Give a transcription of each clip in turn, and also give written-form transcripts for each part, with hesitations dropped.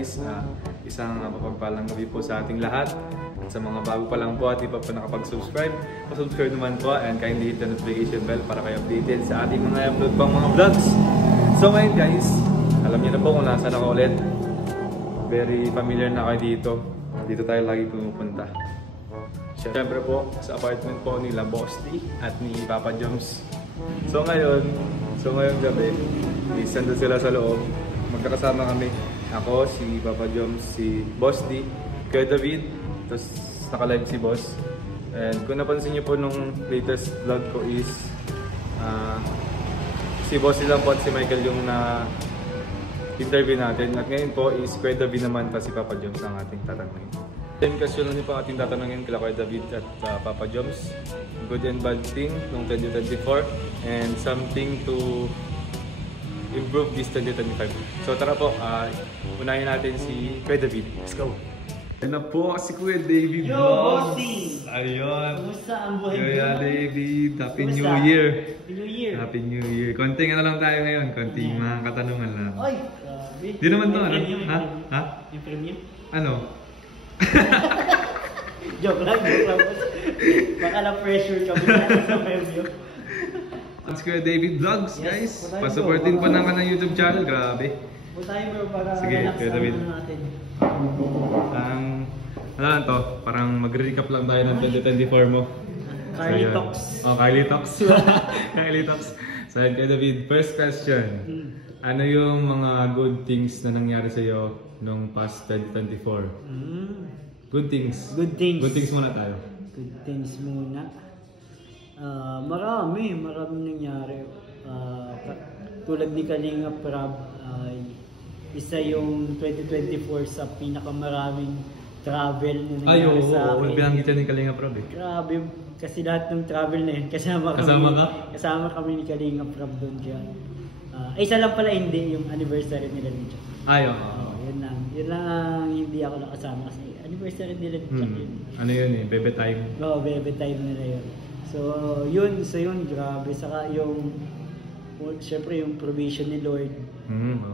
guys, isang mapagpalang gabi po sa ating lahat. Sa mga bago pa lang po at di pa po nakapag-subscribe, pa-subscribe naman po and kindly hit the notification bell para kayo updated sa ating mga upload pang mga vlogs. So ngayon guys, alam niyo na po kung nasaan ako ulit. Very familiar na kayo dito. Dito tayo lagi pumupunta. Siyempre po, sa apartment po nila Boss D at ni Papa Joms. So ngayong gabi, isanda sila sa loob. Magkakasama kami. Ako, si Papa Joms, si Boss D, Kuya David, tapos naka-live si Boss. And kung napansin niyo po nung latest vlog ko is si Boss lang po at si Michael yung na-interview natin. At ngayon po is Kuya David naman pa si Papa Joms ang ating tatanungin. 10 question lang po ating tatanungin kila Kuya David at Papa Joms. Good and bad thing noong 2024 and something to improve this 2025. So tara po, unahin natin si Kuya David. Let's go! Yan na po si Kuya David. Yo, Bossy! Ayun. Kumusta ang buhay mo? Kuya David, Happy New Year! Happy New Year! Happy New Year! Konting ano lang tayo ngayon, konting mga katanungan lang. Oy, grabe. Di naman to, ano? Ha? Ha? Yung premium? Ano? Joke lang. Baka na-pressure kami sa premium. It's Kuya David Vlogs, Yes, guys. Pasupportin pa naman ng YouTube channel, grabe. Punta tayo bro para Sige, relax Kuya David. natin. Ano lang to, parang mag-recap lang tayo ng 2024 mo. Carly So, Talks. Oh, Carly Talks. Carly Talks. So, Kuya David, first question. Ano yung mga good things na nangyari sa'yo nung past 2024? Good things. Good things. Good things muna tayo. Good things muna. Marami nangyari. Tulad ni Kalinga Prab, isa yung 2024 sa pinakamaraming travel na nangyari sa akin. Binanggitan ni Kalinga Prab eh. Grabe, kasi lahat ng travel na yun, kasama kami ni Kalinga Prab doon. Kaya, isa lang pala hindi, yung anniversary nila ni Chuck. Yun lang ang hindi ako nakasama kasi anniversary nila ni Chuck yun. Ano yun eh, bebe time? Oo, bebe time nila yun. So yun, grabe. Saka yung, syempre yung provision ni Lord.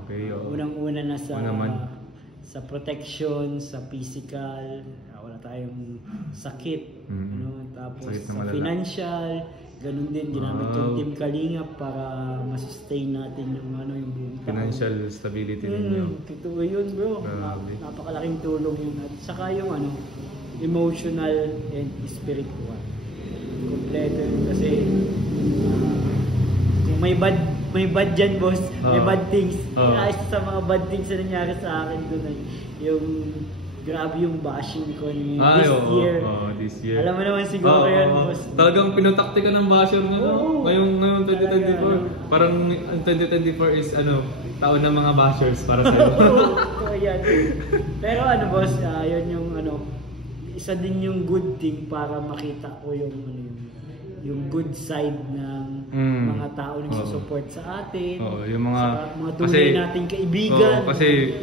Okay. Unang-una na sa protection, sa physical, wala tayong sakit. Tapos sa financial, ganun din, ginamit yung Team Kalinga para masustain natin yung yung buong taon. Financial stability ninyo. Totoo yun bro. Napakalaking tulong yun. At saka yung emotional and spiritual. Kompleto yun kasi kung may bad dyan boss, may bad things. Isa sa mga bad things na nangyari sa akin doon ay yung grabe yung bashing ko ni this year. Alam mo naman siguro yan boss. Talagang pinutakti ka ng basher ngayong 2024. Parang 2024 is taon ng mga bashers para sa iyo. Oo, yan. Pero boss, yun yung isa din yung good thing para makita ko yung good side ng mga tao na nagsusupport sa atin. Yung mga tunay nating kaibigan. Kasi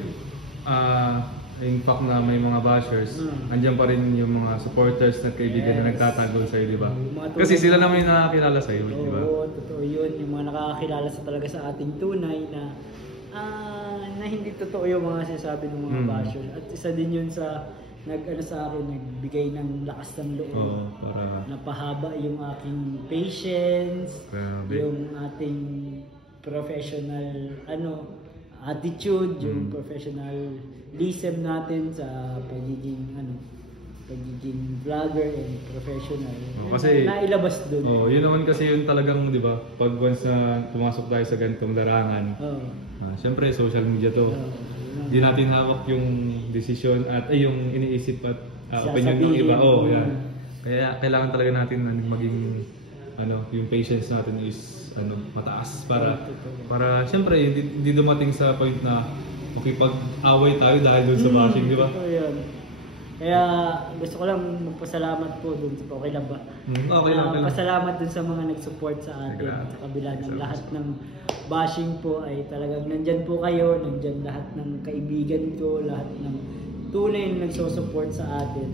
in fact na may mga bashers, andyan pa rin yung mga supporters na kaibigan na nagtatagol sa'yo, di ba? Kasi sila naman yung nakakilala sa'yo, di ba? Oo, totoo yun. Yung mga nakakakilala talaga sa ating tunay na hindi totoo yung mga sinasabi ng mga bashers. At isa din yun sa sa akin, nagbigay ng lakas ng loob. Para napahaba yung aking patience, yung ating professional attitude, yung professionalism natin sa pagiging vlogger and professional. Kasi nailabas doon. Yun naman kasi yun talagang, di ba? Pag once na pumasok tayo sa ganitong larangan, syempre social media to. Hindi natin hawak yung desisyon at yung iniisip at opinion ng iba. Yan. Kaya kailangan talaga natin maging yung patience natin is mataas para syempre hindi dumating sa point na makipag-away tayo dahil doon sa bashing, di ba? Kaya gusto ko lang magpasalamat po dun sa okay lang ba? Okay lang. Pasalamat dun sa mga nag-support sa atin sa kabila ng lahat ng bashing po ay talagang nandyan po kayo, nandyan lahat ng kaibigan ko, lahat ng tunay na nagsusupport sa atin.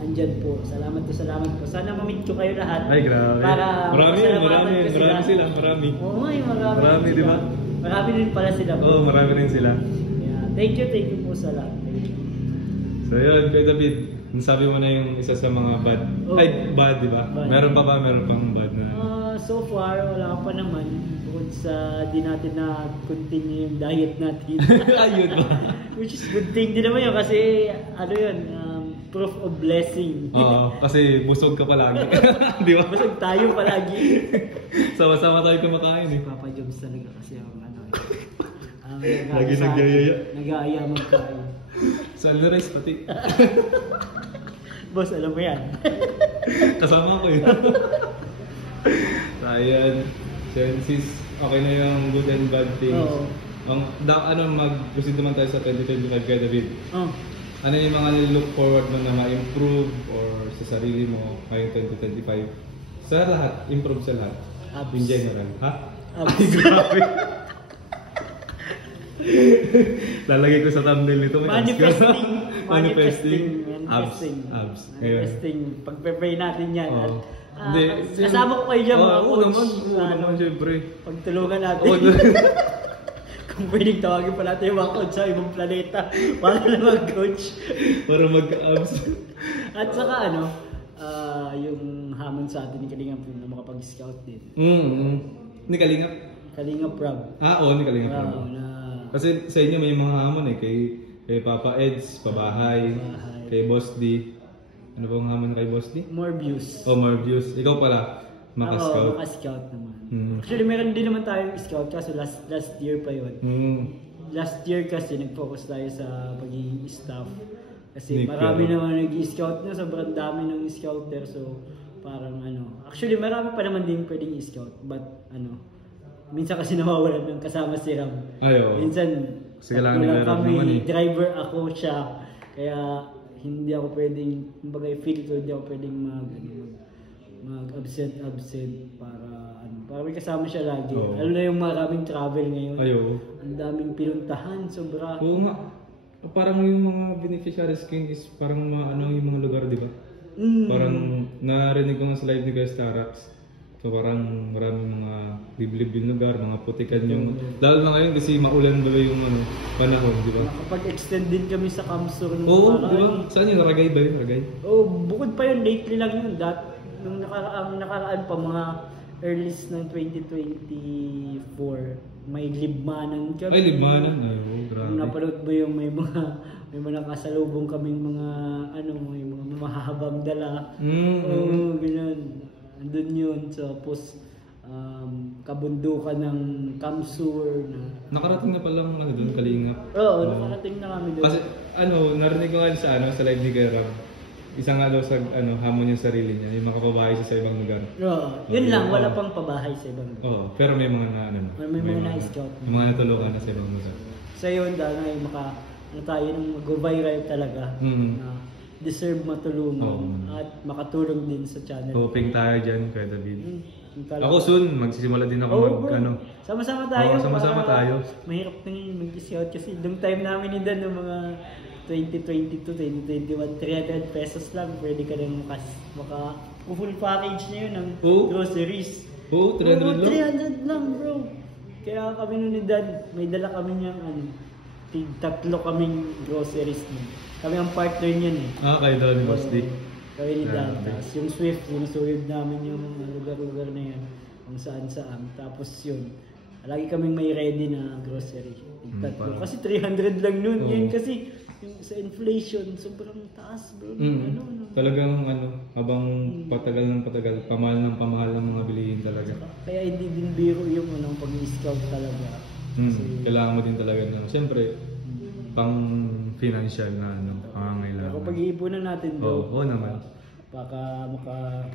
Andyan po. Salamat po. Sana ma-meet ko kayo lahat. Ay, grabe. Marami sila. Oo, marami, di ba? Marami din pala sila. Oo, marami rin sila. Kaya Thank you po sa lahat. So yun, Kuya David, nasabi mo na yung isa sa mga bad. Ay, bad, di ba? Bad. Meron pa ba? Meron pang bad na? So far, wala pa naman. Bukod sa di natin na continue yung diet natin. Ayun ba? Which is good thing din naman yun kasi ano yun, proof of blessing. Oo, kasi busog ka palagi. Di ba? Busog tayo palagi. Sama-sama tayo kumakain eh. Papa Jobs talaga kasi ang Lagi nagyayaya. Nag-aaya magkain. Salaries pati. Boss, alam mo yan. Kasama ko yun. Ayan. Sis, okay na yung good and bad things. Oo. Mag-proceed naman tayo sa 2025 kay David. Oh. Ano yung mga look forward mo na ma-improve or sa sarili mo ngayong 2025? Sa lahat, improve sa lahat. Abs. In general. Ha? Abs. Ay, grabe. Lalagay ko sa thumbnail nito. Manifesting. Abs. Manifesting. Pag-pray natin yan. Oh. At, kasama ko kayo dyan mga coach. Oo naman, syempre. Pagtulungan natin. Kung pwedeng tawagin pa natin yung mga coach sa ibang planeta para na mag-coach. Para mag-abs. At saka yung hamon sa atin ni Kalingap na makapag-scout din. Ni Kalingap? Kalingap Rob. Oo, ni Kalingap Rob. Kasi sa inyo may mga hamon eh. Kay Papa Eds, Pabahay, kay Boss D. Ano bang hamon kay Boss D? More views. Oh, more views. Ikaw pala, maka-scout. Oo, maka-scout naman. Actually, meron din naman tayong scout kaso last year pa yun. Last year kasi nag-focus tayo sa pagiging staff. Kasi marami naman nag-i-scout na, sobrang dami ng scouter. So, parang actually marami pa naman din pwedeng i-scout. But minsan kasi nawawalan ng kasama si Ram. Minsan, wala kami, driver ako siya. Kaya hindi ako pwedeng, feel ko hindi ako pwedeng mag-absent para may kasama siya lagi. Alam na yung maraming travel ngayon. Ang daming pinuntahan, sobra. Oo nga. Parang yung mga beneficiaries ko is parang yung mga lugar, di ba? Parang narinig ko nga sa live ni Guys Tarax. So parang maraming mga liblib yung lugar, mga putikan yung... Lalo na ngayon kasi maulan ba yung panahon, di ba? Nakapag-extend din kami sa Kamsur. Oo, di ba? Saan yun? Ragay ba yun? Ragay? Oo, bukod pa yun, lately lang yun. Nung nakaraan pa mga earliest ng 2024, may libmanan kami. Ay, libmanan? Ay, grabe. Kung napanood mo yung may mga nakasalubong kaming mga may mga mahahabang dala. Oo, ganyan. Andun yun, tapos kabundukan ng Kamsur na... Nakarating na palang doon, Kalingap. Oo, nakarating na kami doon. Kasi narinig ko nga sa live ni Kuya Ram, isa nga daw sa hamon yung sarili niya, yung makapabahay siya sa ibang lugar. Oo, yun lang, wala pang pabahay sa ibang lugar. Oo, pero may mga may mga na-scout. May mga natulungan na sa ibang lugar. So yun, dahil tayo nang mag-viral talaga. Na deserve matulungan at makatulong din sa channel. Hoping tayo dyan, Kuya David. Ako soon, magsisimula din ako Sama-sama tayo. Sama-sama tayo. Mahirap na yun mag-scout kasi yung time namin ni Dan, ng mga 2022, 2021, 300 pesos lang. Pwede ka nang full package na yun ng groceries. Oo, 300 lang? 300 lang, bro. Kaya kami nun ni Dan, may dala kami niyang tatlo kaming groceries nun. Kami ang partner niyan eh. Kayo daw ni Boss D. Kami ni Dan. Tapos yung Swift, sinusuwid namin yung lugar-lugar na yan. Kung saan-saan. Tapos yun, lagi kaming may ready na grocery. Tatlo. Kasi 300 lang nun. Yun kasi yung sa inflation, sobrang taas bro. Talagang habang patagal ng patagal, pamahal ng mga bilihin talaga. Kaya hindi din biro yung pag-scout talaga. Kailangan mo din talaga ng, siyempre, pang financial na pangangailangan. Kapag iipunan natin bro. Oo naman. Baka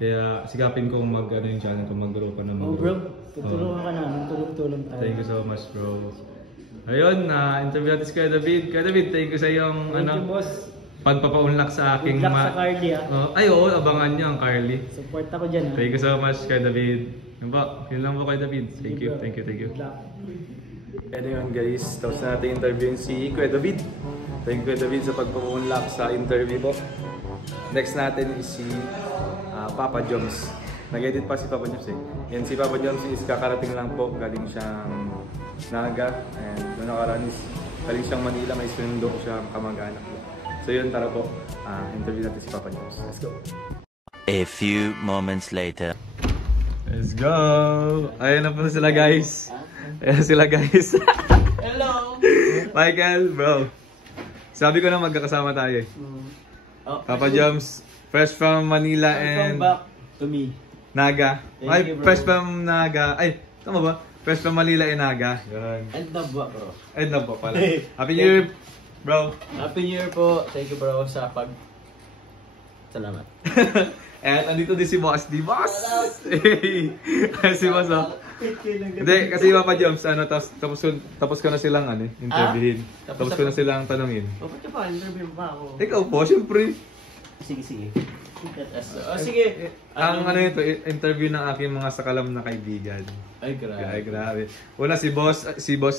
Kaya sikapin ko yung channel ko, mag-grow pa naman. Bro, tutulungan ka namin, tulong tayo. Thank you so much bro. Ayun, interview natin si Kuya David. Kuya David, thank you sa iyong thank you, boss. Pagpapaunlak sa aking good luck sa Carly ay oo, abangan niyo ang Carly. Support ako dyan Thank you so much Kuya David. Yun lang po Kuya David. Thank you. Good luck. Kaya yun guys, tapos na natin interviewin si Kuya David. Thank you Kuya David sa pagpapaunlak sa interview po. Next natin is si Papa Joms. Nag-edit pa si Papa Joms eh. And si Papa Joms is kakarating lang po, galing siyang Naga. And doon nakaraan is galing siyang Manila, may sundo siyang kamag-anak doon. So yun, tara po, interview natin si Papa Joms. Let's go! A few moments later. Let's go! Ayun na po sila guys. Ayun sila guys. Hello! Michael, bro. Sabi ko na magkakasama tayo eh. Papa Joms, fresh from Manila and Welcome back to me. Naga. Thank you, bro. Fresh from Naga. Ay, tama ba? Fresh from Manila and Naga. Yun. And Nabwa, bro. Ay, na po pala. Happy New Year, bro. Happy New Year po. Thank you, bro, sa Salamat. And andito din si Boss. Di Boss! Si Boss, oh. Hindi, kasi Papa Joms, tapos ko na silang interviewin. Tapos ko na silang tanungin. O, ba't pa? Interview ba ako? Ikaw po, syempre. Sige. Sige. Ang ito, interview ng aking mga sakalam na kaibigan. Ay, grabe. Ay, grabe. Una si Boss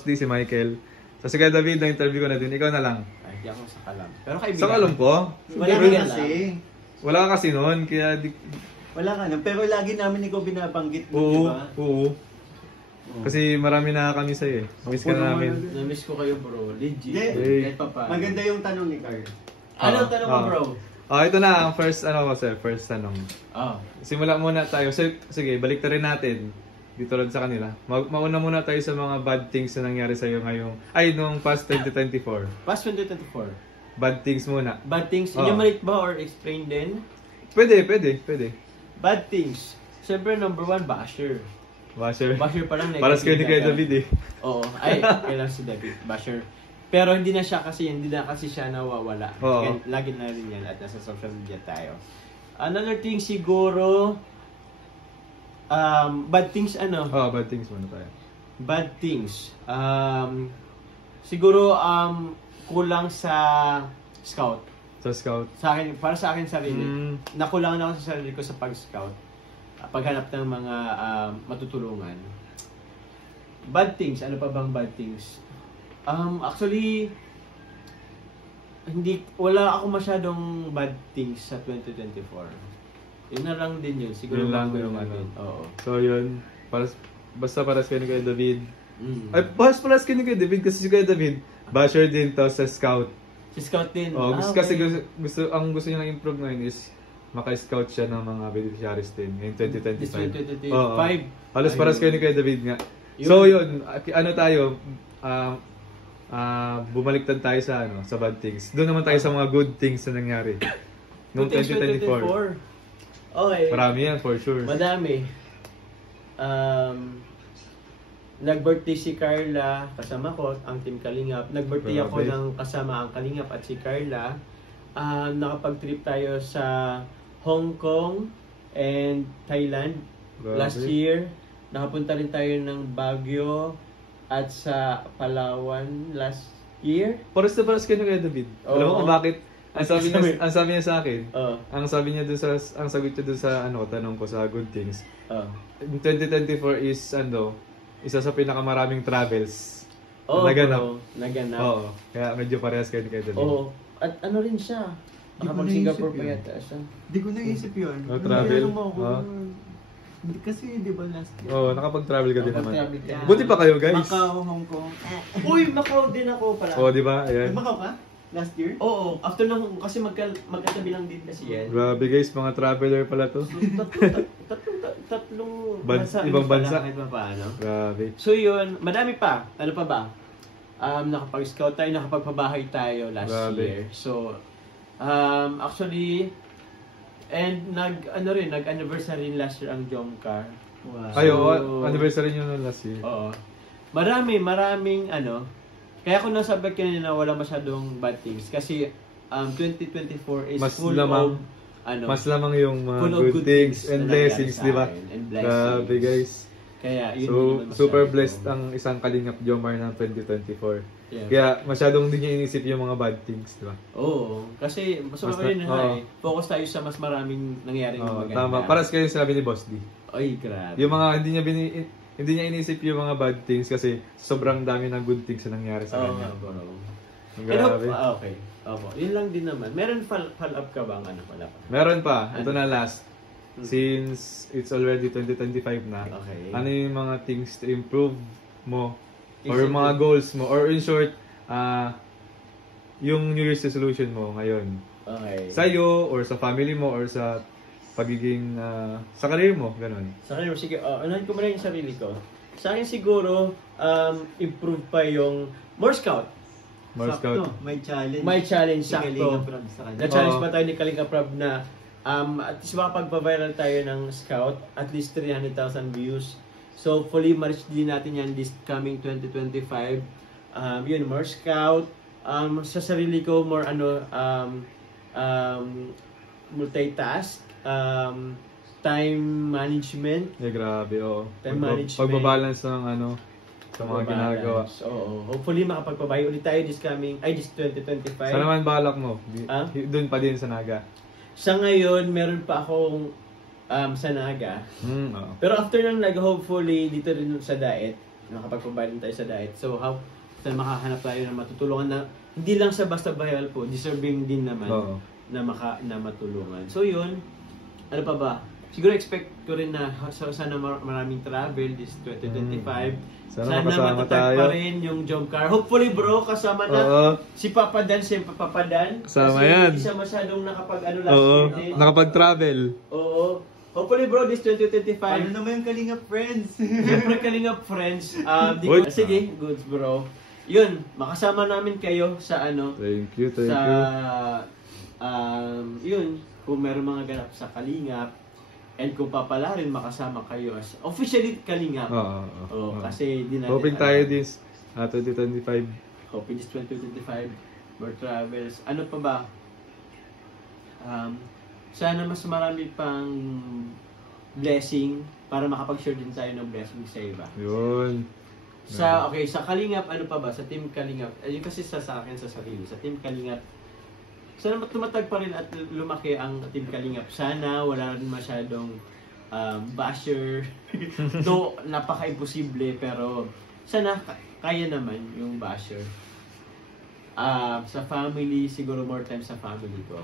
D, si Michael. So si Kuya David, na interview ko na din. Ikaw na lang. Ay, di ako sakalam. Pero kaibigan. Sakalam ko? Wala ka kasi. Wala ka kasi noon, kaya di... Wala ka na, pero lagi namin ikaw binabanggit mo, Oo, di ba? oo. Kasi marami na kami sa'yo eh. Miss ka na namin. Na-miss ko kayo, bro. Legit. Hey. Kahit pa paano. Maganda yung tanong ni Carl. Ano tanong mo, bro? Ito na ang first first tanong. Simula muna tayo. Sige, balik rin natin dito rin sa kanila. Mauna muna tayo sa mga bad things na nangyari sa'yo ngayong, nung past 2024. Past 2024. Bad things muna. Bad things. Enumerate ba or explain din? Pwede. Bad things. Siyempre, number 1, basher. Basher. Basher pa lang. Para sa kay David eh. Oo. Ay, kailan si David. Basher. Pero hindi na kasi siya nawawala. Oo. Kaya lagi na rin yan at nasa social media tayo. Another thing siguro, bad things bad things muna tayo. Bad things. Siguro, kulang sa scout. Sa scout? Para sa akin sarili. Nakulangan ako sa sarili ko sa pag-scout. Paghanap ng mga matutulungan. Bad things. Ano pa bang bad things? Actually, wala ako masyadong bad things sa 2024. Yun na lang din yun. Siguro yun lang bago yung natin. Oo. So yun, basta para sa kay David. Ay, para sa kay David kasi si Kuya David, basher din to sa scout. Si scout din. Kasi gusto niya improve ngayon is maka-scout siya ng mga beneficiaries din ngayong 2025. 2025. Halos para sa kay David nga. So yun, tayo, bumaliktad tayo sa bad things. Doon naman tayo sa mga good things na nangyari noong 2024. Okay. Marami yan for sure. Madami. Nag-birthday si Carla, kasama ko, ang Team Kalingap. Nag-birthday ako ng kasama ang Kalingap at si Carla. Nakapag-trip tayo sa Hong Kong and Thailand last year. Nakapunta rin tayo ng Baguio at sa Palawan last year. Paras na paras kayo kay David. Alam mo kung bakit? Ang sabi niya sa akin, ang sabi niya dun ang sagot niya dun sa tanong ko sa good things. 2024 is isa sa pinakamaraming travels. Naganap. Oo. Kaya medyo parehas kayo kay David. Oo. At ano rin siya? Singapore pa yata siya. Di ko naisip yun. Travel? Kasi di ba last year? Nakapag-travel ka din naman. Nakapag-travel ka. Buti pa kayo guys. Macau, Hong Kong. Uy, Macau din ako pala. Di ba? Ayan. Macau ka? Last year? Oo. After nung, kasi magkatabi lang din kasi yan. Grabe guys, mga traveler pala to. Tatlong ibang bansa. Kahit pa paano. Grabe. So yun, madami pa. Ano pa ba? Nakapag-scout tayo, nakapagpabahay tayo last year. So, actually, and nag-anniversary last year ang Jomcar. Wow. Anniversary nyo na last year. Oo. Maraming Kaya kung nasabi kanina wala masyadong bad things kasi 2024 is mas full lamang, of mas lamang yung mga good things and blessings, di ba? Grabe guys. Kaya yun so super blessed ang isang Kalingap Jomar ng 2024. Yeah. Kaya masyadong hindi niya inisip yung mga bad things, di ba? Oo, kasi mas focus tayo sa mas maraming nangyaring maganda. Tama, para sa kayo sinabi ni Boss D. Ay, grabe. Yung mga hindi niya inisip yung mga bad things kasi sobrang dami ng good things na nangyari sa kanya. Grabe. Okay. Opo. Yun lang din naman. Meron follow-up ka bang wala pa? Meron pa. Ito na last. Since it's already 2025 na, ano yung mga things to improve mo? Or mga goals mo? Or in short, yung New Year's resolution mo ngayon. Okay. Sa'yo, or sa family mo, or sa pagiging, sa career mo, ganun. Sa akin, sige, unahin ko muna yung sarili ko. Sa akin siguro, improve pa yung more scout. More Sakto, scout. may challenge. May challenge, Si Kalinga sakto. Prab sa kanya. Na-challenge Oo. pa tayo ni Kalinga Prab na at least makapagpa-viral tayo ng scout, at least 300,000 views. So, hopefully, ma-reach din natin yan this coming 2025. Yun, more scout. Sa sarili ko, more multitask. Time management. Grabe, oo. Time management. Pagbabalance ng sa mga ginagawa. Oo. Hopefully, makapagpabayo ulit tayo this 2025. Sa naman balak mo? Ah? Doon pa din sa Naga. Sa ngayon, meron pa akong sa Naga. Oo. Pero after nung hopefully dito rin sa Daet, nakapagpabayad tayo sa Daet. So saan makahanap tayo ng matutulungan na hindi lang sa basta viral po, deserving din naman Oo. na matulungan. So yun, ano pa ba? Siguro expect ko rin na sana maraming travel this 2025. Sana makasama matatag tayo. pa rin yung jump car. Hopefully bro, kasama na Oo. si Papa Dan, siyempre Papa Dan. Kasama Kasi yan. hindi siya masyadong last Oo. year din. Nakapag-travel. Oo. Hopefully bro, this 2025. Paano naman yung Kalinga Friends? Siyempre Kalinga Friends. Uy. Sige, goods bro. Yun, makasama namin kayo sa Thank you, thank sa you. yun, kung meron mga ganap sa Kalingap, and kung papala rin makasama kayo as officially Kalingap. Oo. Kasi di natin Hoping alam. tayo this 2025. Hoping this 2025 more travels. Ano pa ba? Sana mas marami pang blessing para makapag-share din tayo ng blessing sa iba. Yun. Sa Kalingap, ano pa ba? Sa Team Kalingap, ayun kasi sa akin sa sarili. Sa Team Kalingap, sana tumatag pa rin at lumaki ang Team Kalingap. Sana wala rin masyadong basher. Though napaka-imposible, pero sana kaya naman yung basher. Sa family, siguro more time sa family ko.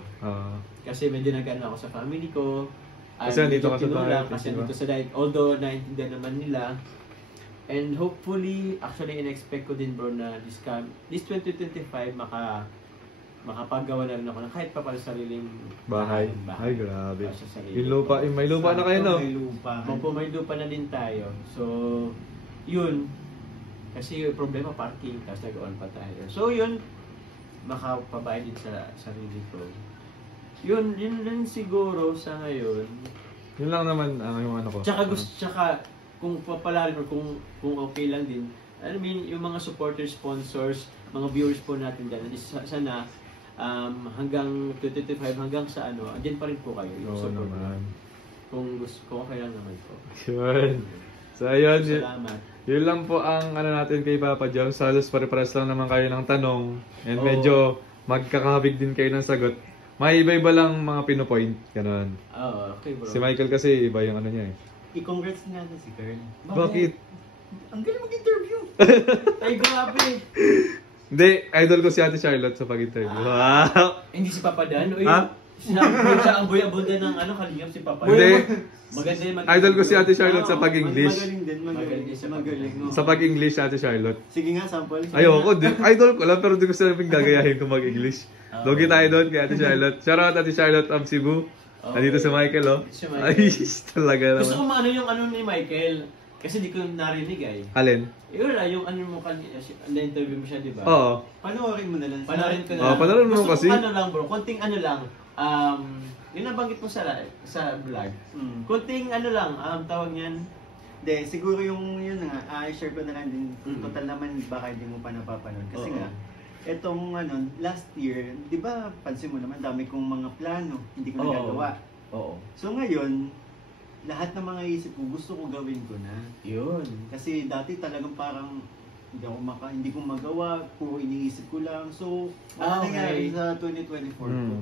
Kasi medyo nag-ano ako sa family ko. Kasi nandito ka sa tinulak, diet, kasi diba? nandito sa diet. Although, naiintindihan naman nila. And hopefully, actually, in-expect ko din bro na this 2025, makapagawa na rin ako ng kahit pa para sariling Bahay. Ay, grabe. Para sa sarili Yung lupa, ko. may lupa na kayo, no? May lupa. May lupa na din tayo. So, yun. Kasi yung problema, parking. Tapos nag-on pa tayo. So, yun. Makapabayad din sa sarili ko. Yun din siguro sa ngayon. Yun lang naman ang yung ano ko. Tsaka kung papalarin or kung okay lang din, I mean, yung mga supporters, sponsors, mga viewers po natin dyan, sana hanggang 2025, hanggang sa andyan pa rin po kayo. Yung Oo support naman. kung okay lang naman po. Yun. So, ayun. Salamat. Yun lang po ang natin kay Papa Joms. Halos pare-pares lang naman kayo ng tanong. And Oo. medyo magkakahabig din kayo ng sagot. May iba-iba lang mga pinopoint. Ganon. Oo, okay bro. Si Michael kasi iba yung niya eh. I-congrats natin si Carl. Bakit? Ang galing mag-interview. Ay, grabe! Hindi, idol ko si Ate Charlotte sa pag-interview. Wow! Hindi si Papa Dan? Uy, Ha? siya ang buya-buda ng Kalingap si Papa Dan. Hindi. Maganda yung Idol ko si Ate Charlotte sa Oo, pag-English. Magaling din, magaling. Magaling siya. Magaling. no? Sa pag-English, Ate Charlotte. Sige nga, sample. Ayoko, idol ko lang pero di ko sabi gagayahin kung mag-English. Logi tayo doon kay Ate Charlotte. Shoutout Ate Charlotte of Cebu. Okay. Nandito si Michael, oh. Si Michael. Ay, talaga Gusto ko naman. yung ni Michael. Kasi di ko narinig ay. Alin? Yun yung mo kanina, na-interview mo siya, di ba? Oo. Panoorin mo na lang. Panarin ko na. Oh, panarin mo Gusto kasi. ko lang bro, konting lang. Yung nabanggit mo sa vlog. Konting lang, tawag niyan. Hindi, siguro yung yun nga, i-share ko na lang din. Mm. Total naman, baka hindi mo pa napapanood. Kasi Oo. nga, etong last year, di ba, pansin mo naman, dami kong mga plano, hindi ko Oo. nagagawa. Oo. So ngayon, lahat ng mga isip ko, gusto ko gawin ko na. Yun. Kasi dati talagang parang hindi ko magawa, puro iniisip ko lang. So, ano Okay. nangyari sa 2024 ko?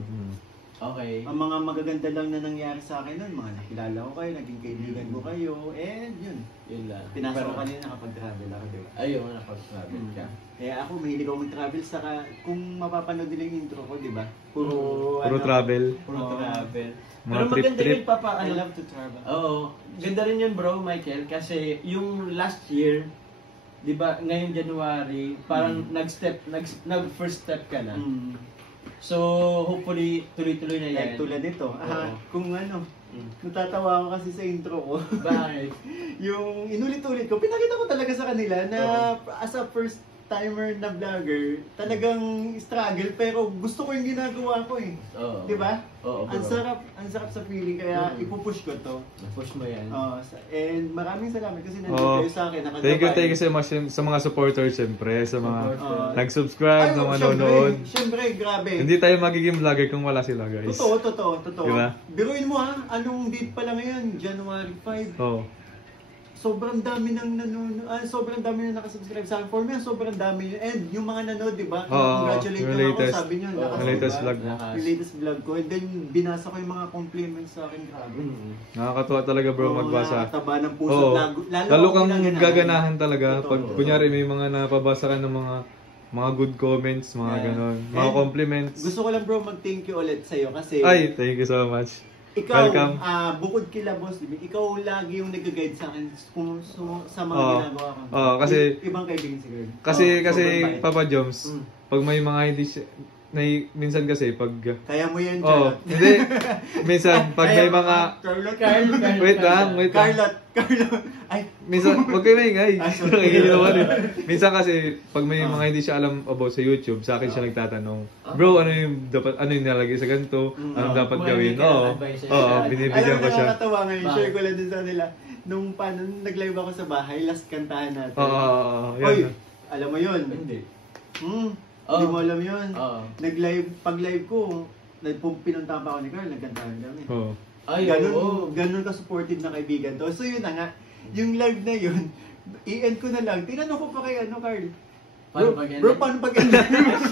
Okay. Ang mga magaganda lang na nangyari sa akin nun, mga nakilala ko kayo, naging kaibigan ko kayo, and yun. Yun lang. Pinasok ko kanina nakapag-travel ako, di ba? Ayun, nakapag-travel ka. Kaya ako, mahilig ako mag-travel, saka kung mapapanood nila yung intro ko, di ba? Puro, Puro travel. Puro Oo. travel. Mga Pero maganda trip-trip. yun, Papa. I love to travel. Oo. Ganda rin yun, bro, Michael. Kasi yung last year, di ba, ngayong January, parang nag-first step ka na. So, hopefully, tuloy-tuloy na yan. Like tulad nito. Oo. Kung ano, natatawa ako kasi sa intro ko. Bakit? Yung inulit-ulit ko, pinakita ko talaga sa kanila na as a first timer na vlogger, talagang struggle pero gusto ko yung ginagawa ko eh. Oo. 'Di ba? Oo, ang sarap sa feeling kaya ipupush ko to. Na-push mo yan. And maraming salamat kasi nandito kayo sa akin. Thank you so much sa mga supporters siyempre, sa mga nag-subscribe, Ay, na manonood. Siyempre, grabe. Hindi tayo magiging vlogger kung wala sila, guys. Totoo. Diba? Biruin mo ha, anong date pa lang ngayon? January 5. Oo. Sobrang dami nang nanonood, sobrang dami na nakasubscribe sa akin. For me, sobrang dami. And yung mga nanood, di ba? Congratulate yung nyo latest, ako, sabi nyo. yung latest vlog mo. Yung latest vlog ko. And then, binasa ko yung mga compliments sa akin. Grabe. Nakakatuwa talaga bro magbasa. Nakakataba ng puso. Oo. Lalo akong kang ginaganahan. gaganahan talaga. Pag Totoo. kunyari may mga napabasa ka ng mga good comments, mga ganon. Mga And compliments. Gusto ko lang bro mag-thank you ulit sa'yo kasi Ay, thank you so much. ikaw, Welcome. bukod kila Boss Limit, ikaw lagi yung nag-guide sa akin sa mga Oo. ginagawa ko. Oo, kasi- Ibang kaibigan si Girl. Kasi sobrang bait. Papa Joms, pag may mga hindi siya, minsan kasi pag Kaya mo yan, oh, Charlotte. hindi. Minsan pag may mga wait lang. Carlot. Ay, Minsan, wag kayo maingay. Ah, sorry. Nakikita rin. Minsan kasi, pag may mga hindi siya alam about sa YouTube, sa akin siya nagtatanong, bro, ano yung nilagay sa ganito? Anong dapat Kung gawin? may Oo, advice oo, siya. binibigyan alam ko mo, siya. nakakatawa ngayon. Bakit? Share ko lang din sa nila. Nung nag-live ako sa bahay, last kantahan natin. Oo, Oy, yan. alam mo yun? Hindi. Hindi mo alam yun. Oo. Pag-live ko, pinunta pa ako ni Carl, nagkantahan kami. Oo. Ay, oo. Ganun ka-supportive na kaibigan to. So yun na nga, yung live na yun, i-end ko na lang. Tinanong ko pa kay Carl. Paano pag-end? Bro, paano pag-end? Wala talaga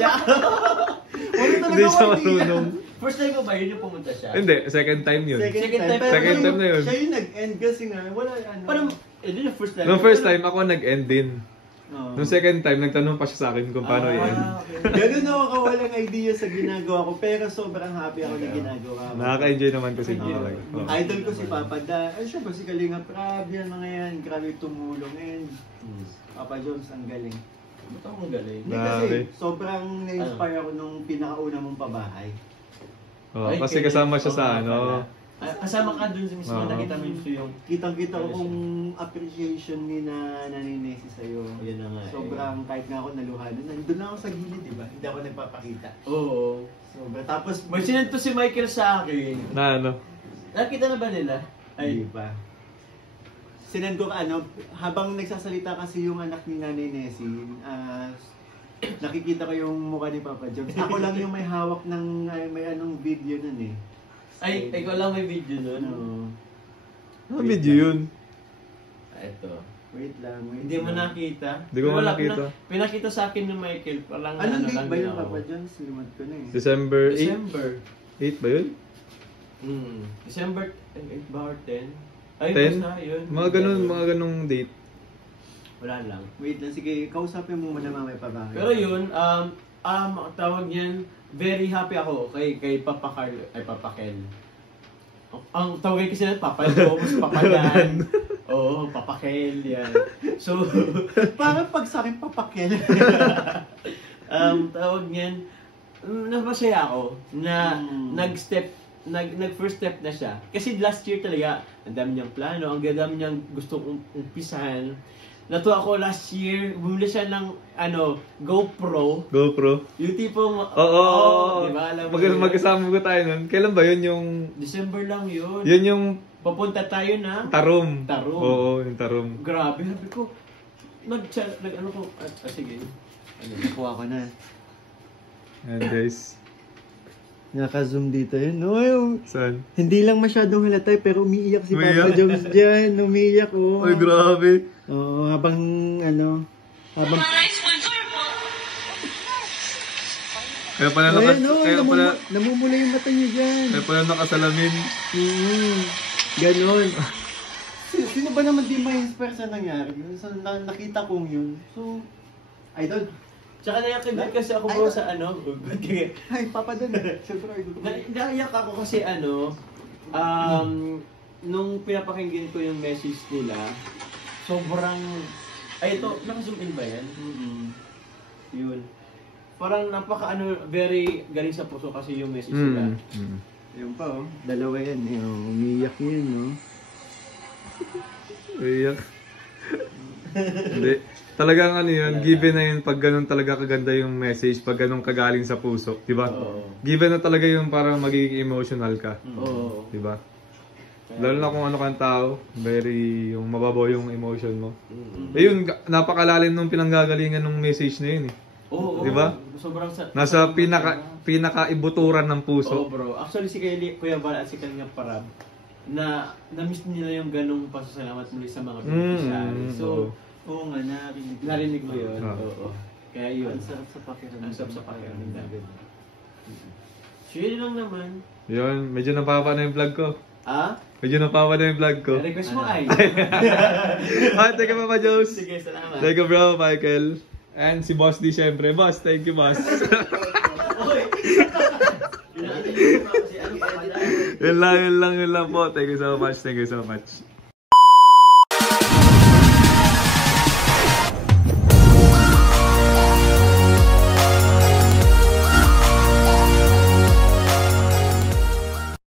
Hindi siya ako idea. marunong. First time ko ba yun yung pumunta siya? Hindi, second time yun. Second time. Pero Second time na yun. Siya yung nag-end kasi nga, wala ano. Parang, yun yung first time. Nung first time, ako nag-end din. Oo. Nung second time, nagtanong pa siya sa akin kung paano i-end. okay. Ganun ako kawalang idea sa ginagawa ko, pero sobrang happy ako na ginagawa ko. Nakaka-enjoy naman kasi Oo. niya talaga. Oo. Idol ko si Papa Da. Ay, syempre si Kalinga Prab, yan mga yan. Grabe tumulong. And Papa Jones, ang galing. Ba't akong galing? Hindi kasi, Grabe. sobrang na-inspire ako nung pinakauna mong pabahay. Oo, Ay, kasi kaya- kasama siya sa oo, ano. Kasama ka dun sa mismo, Oo. nakita mo yung Kitang-kita ko Ano siya? kung appreciation ni na Nanay sa iyo. Yan na nga eh. Sobrang kahit nga ako naluhanan, nandun lang ako sa gilid, di ba? Hindi ako nagpapakita. Oo. Sobra. Tapos, May sinento si Michael sa akin. Na ano. Nakita na ba nila? Ay, pa. Sinend ko habang nagsasalita kasi yung anak ni Nanay Nessie, nakikita ko yung mukha ni Papa Jones. Ako lang yung may hawak ng may anong video nun eh. Ay, ikaw lang may video nun. Ano? Ano video yun? Ito. Wait lang. Hindi mo nakita? Hindi ko Wala, man nakita. Pinakita sa akin ni Michael. Parang Anong date lang ba din yung ako. Papa Jones? Limad ko na eh. December 8? December. 8 ba yun? December 8 ba or 10? Ay, 10? basta yun. Mga ganung date. Wala lang. Wait lang, sige, kausapin mo muna mamaya pa ba? Pero yun, tawag niyan, very happy ako kay Papa Carl, ay Papa Kel. Ang tawag kasi na Papa Jones, Papa Dan. Oo, Papa Kel, yan. So, Parang pag sa akin papakil. tawag niyan, napasaya ako na nag-first step na siya. Kasi last year talaga, ang dami niyang plano, ang dami niyang gustong umpisahan. Natuwa ako last year, bumili siya ng GoPro. GoPro. Yung tipong, Oo. di ba? Alam mo yun? Magkasama ko tayo nun. Kailan ba yun yung... December lang yun. Yun yung Papunta tayo na. Tarom. Tarom. Oo, yung Tarom. Grabe, sabi ko, sige. Nakuha ko na. Ayan guys. Naka-zoom dito yun. No, yung, Saan? hindi lang masyadong halata pero umiiyak si Papa Umiiyak? Jones dyan. Umiiyak oh. Ay, grabe. Oo, habang Kaya pala namumula yung mata niya dyan. kaya pala nakasalamin. Ganon. Sino ba naman di ma-inspire sa nangyari? Sa nakita kong yun. So, idol. Tsaka naiyak kasi ako bro sa Ay, Papa Dan. Siyempre, idol ko. Naiyak ako kasi nung pinapakinggan ko yung message nila, sobrang Ay, ito, naka-zoom in ba yan? Mm-mm. Yun. Parang very galing sa puso kasi yung message nila. Ayun pa oh, dalawa yan eh. Oh. Umiyak yun, no? Iyak. Hindi. Talagang ano yun, given na yun pag ganun talaga kaganda yung message, pag ganun kagaling sa puso, di ba? Oo. Given na talaga yung parang magiging emotional ka, Oo. di ba? Lalo na kung ano kang tao, very yung mababaw yung emotion mo. Ayun, napakalalim nung pinanggagalingan ng message na yun eh. Oo. Di ba? Sobrang Nasa pinaka-ibuturan ng Oo, puso. bro. Actually, si Kuya Bal at si Kalinga Parab, na-miss nila yung ganong pasasalamat muli sa mga beneficiary. So, Oo nga, narinig. narinig mo yun. Ah. Oo. Kaya yun. Ang sarap sa pakiramdam. Ang sarap sa pakiramdam. So, yun lang naman. Yun, medyo napapa na yung vlog ko. Ah? Medyo napapa na yung vlog ko. Request mo ay. Thank you, Papa Joes. Sige, salamat. Thank you, bro, Michael. And si Boss D, syempre. Boss, thank you, Boss. Yun lang po. Thank you so much. Thank you so much.